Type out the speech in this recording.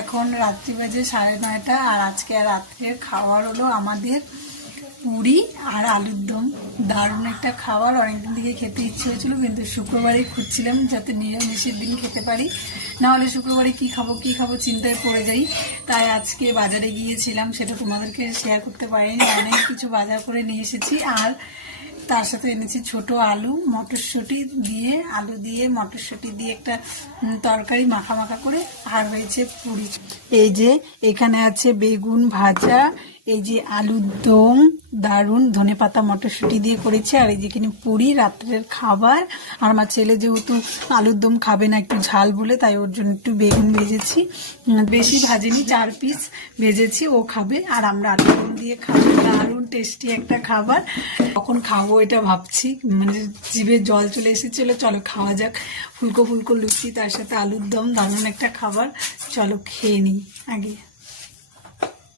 এখন রাত্রি বাজে 9:30 আর আজকে রাত্রের খাবার হলো আমাদের পুরি আর আলুর দম। দারুণ একটা খাবার, অনেকদিন থেকে খেতে ইচ্ছে হয়েছিল, কিন্তু শুক্রবারে খুঁজছিলাম যাতে নিরামিষের দিন খেতে পারি, না হলে শুক্রবারে কি খাবো চিন্তায় পড়ে যাই। তাই আজকে বাজারে গিয়েছিলাম, সেটা তোমাদেরকে শেয়ার করতে পারিনি। অনেক কিছু বাজার করে নিয়ে এসেছি, আর তার সাথে এনেছি ছোট আলু মটরশুঁটি দিয়ে, আলু দিয়ে মটরশুঁটি দিয়ে একটা তরকারি মাখা মাখা করে, আর হয়েছে পুরি। এই যে এখানে আছে বেগুন ভাজা, এই যে আলুর দম দারুণ ধনেপাতা মটরশুঁটি দিয়ে করেছে, আর এই যে এখানে পুরি রাত্রের খাবার। আর আমার ছেলে যেহেতু আলুর দম খাবে না একটু ঝাল বলে, তাই ওর জন্য একটু বেগুন ভেজেছি, বেশি ভাজিনি, 4 পিস ভেজেছি, ও খাবে। আর আমরা আলুর দম দিয়ে খাবো, দারুণ টেস্টি একটা খাবার। কখন খাবো এটা ভাবছি, মানে জিভে জল চলে এসেছিল। চলো খাওয়া যাক, ফুলকো ফুলকো লুচি তার সাথে আলুর দম, দারুণ একটা খাবার। চলো খেয়ে নিই আগে।